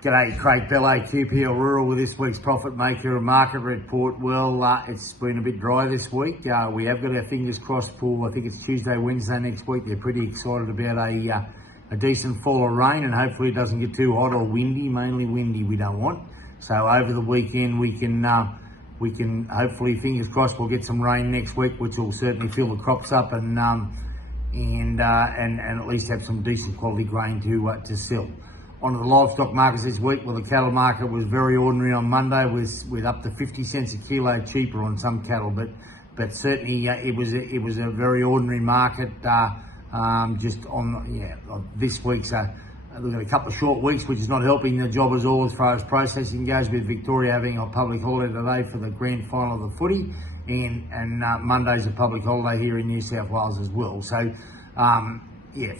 G'day, Craig Bello, QPL Rural with this week's Profit Maker Market Report. Well, it's been a bit dry this week. We have got our fingers crossed for, I think it's Tuesday, Wednesday next week. They're pretty excited about a decent fall of rain, and hopefully it doesn't get too hot or windy. Mainly windy we don't want. So over the weekend we can hopefully, fingers crossed, we'll get some rain next week, which will certainly fill the crops up and at least have some decent quality grain to sell. On to the livestock markets this week. Well, the cattle market was very ordinary on Monday, with up to 50 cents a kilo cheaper on some cattle, but certainly it was a very ordinary market. Just on this week's we've got a couple of short weeks, which is not helping the job at all as far as processing goes, with Victoria having a public holiday today for the grand final of the footy, and Monday's a public holiday here in New South Wales as well. So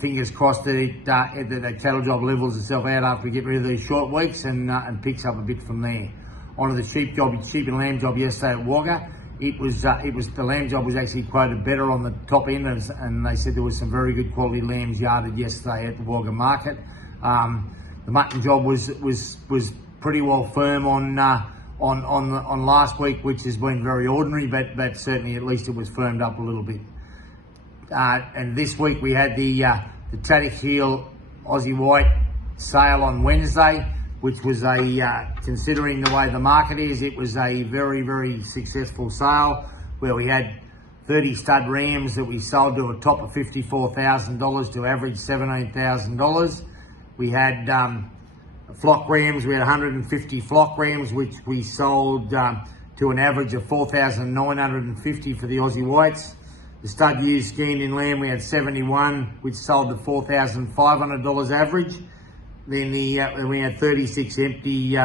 fingers crossed that the cattle job levels itself out after we get rid of these short weeks and picks up a bit from there. On to the sheep and lamb job yesterday at Wagga. The lamb job was actually quoted better on the top end, and they said there was some very good quality lambs yarded yesterday at the Wagga market. The mutton job was pretty well firm on last week, which has been very ordinary, but certainly at least it was firmed up a little bit. And this week we had the Tattic Heel Aussie White sale on Wednesday, which was considering the way the market is, it was a very, very successful sale where we had 30 stud rams that we sold to a top of $54,000 to average $17,000. We had flock rams. We had 150 flock rams, which we sold to an average of $4,950 for the Aussie Whites. The stud used scanned in lamb, we had 71, which sold to $4,500 average. Then we had 36 empty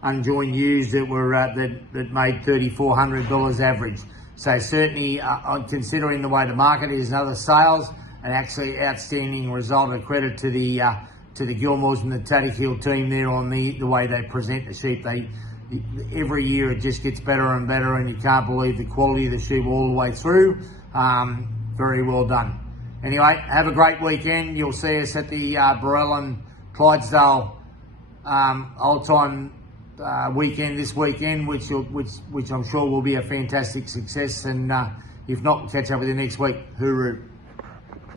unjoined used that were that made $3,400 average. So certainly, considering the way the market is, and other sales, an actually outstanding result. A credit to the Gilmores and the Tattic Heel team there on the way they present the sheep. Every year it just gets better and better, and you can't believe the quality of the sheep all the way through. Very well done. Anyway, have a great weekend. You'll see us at the Burrell and Clydesdale Old Time weekend this weekend, which I'm sure will be a fantastic success. And if not, we'll catch up with you next week. Hooroo.